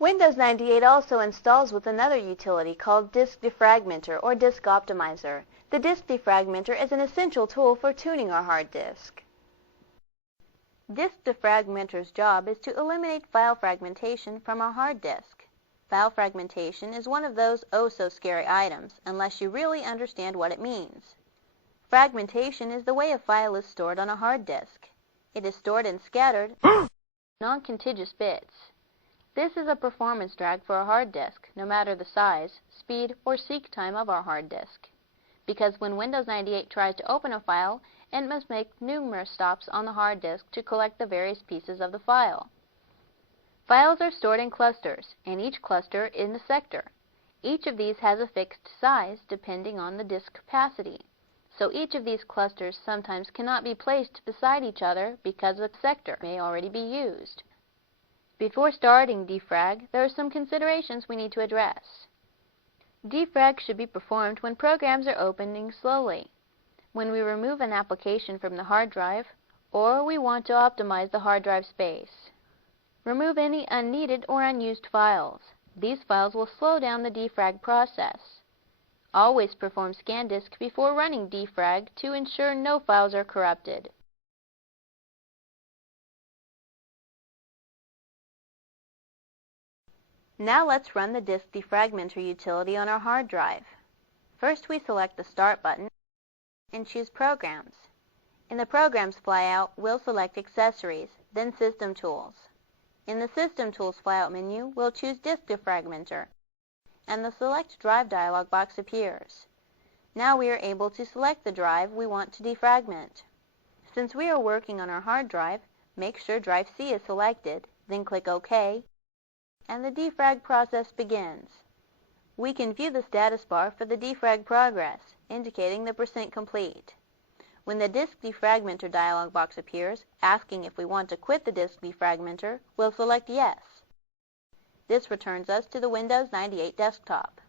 Windows 98 also installs with another utility called Disk Defragmenter or Disk Optimizer. The Disk Defragmenter is an essential tool for tuning our hard disk. Disk Defragmenter's job is to eliminate file fragmentation from our hard disk. File fragmentation is one of those oh-so-scary items, unless you really understand what it means. Fragmentation is the way a file is stored on a hard disk. It is stored in scattered, non-contiguous bits. This is a performance drag for a hard disk, no matter the size, speed, or seek time of our hard disk. Because when Windows 98 tries to open a file, it must make numerous stops on the hard disk to collect the various pieces of the file. Files are stored in clusters, and each cluster in a sector. Each of these has a fixed size depending on the disk capacity. So each of these clusters sometimes cannot be placed beside each other because a sector may already be used. Before starting defrag, there are some considerations we need to address. Defrag should be performed when programs are opening slowly, when we remove an application from the hard drive, or we want to optimize the hard drive space. Remove any unneeded or unused files. These files will slow down the defrag process. Always perform scan disk before running defrag to ensure no files are corrupted. Now let's run the Disk Defragmenter utility on our hard drive. First we select the Start button and choose Programs. In the Programs flyout, we'll select Accessories, then System Tools. In the System Tools flyout menu, we'll choose Disk Defragmenter, and the Select Drive dialog box appears. Now we are able to select the drive we want to defragment. Since we are working on our hard drive, make sure Drive C is selected, then click OK, and the defrag process begins. We can view the status bar for the defrag progress, indicating the % complete. When the Disk Defragmenter dialog box appears, asking if we want to quit the Disk Defragmenter, we'll select Yes. This returns us to the Windows 98 desktop.